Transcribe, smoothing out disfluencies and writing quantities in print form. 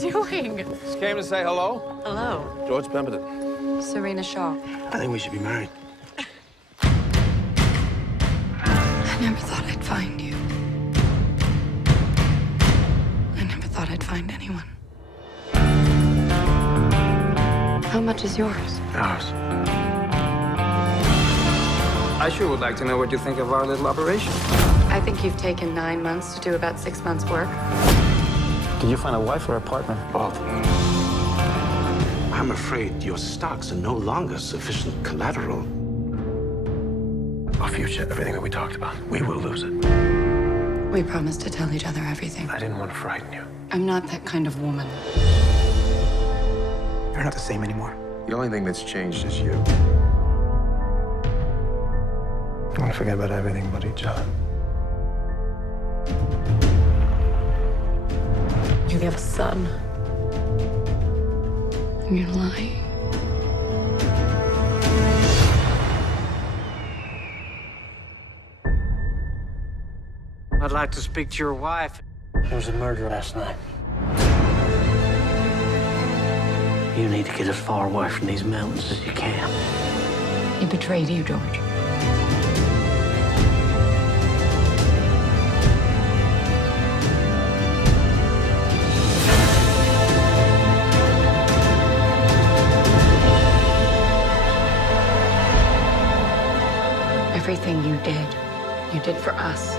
doing? Just came to say hello. Hello. George Pemberton. Serena Shaw. I think we should be married. I never thought I'd find you. I never thought I'd find anyone. How much is yours? Ours. I sure would like to know what you think of our little operation. I think you've taken 9 months to do about 6 months' work. Did you find a wife or a partner? Both. I'm afraid your stocks are no longer sufficient collateral. Our future, everything that we talked about, we will lose it. We promised to tell each other everything. I didn't want to frighten you. I'm not that kind of woman. You're not the same anymore. The only thing that's changed is you. I want to forget about everything but each other. You have a son. And you're lying. I'd like to speak to your wife. There was a murder last night. You need to get as far away from these mountains as you can. He betrayed you, George. Everything you did for us.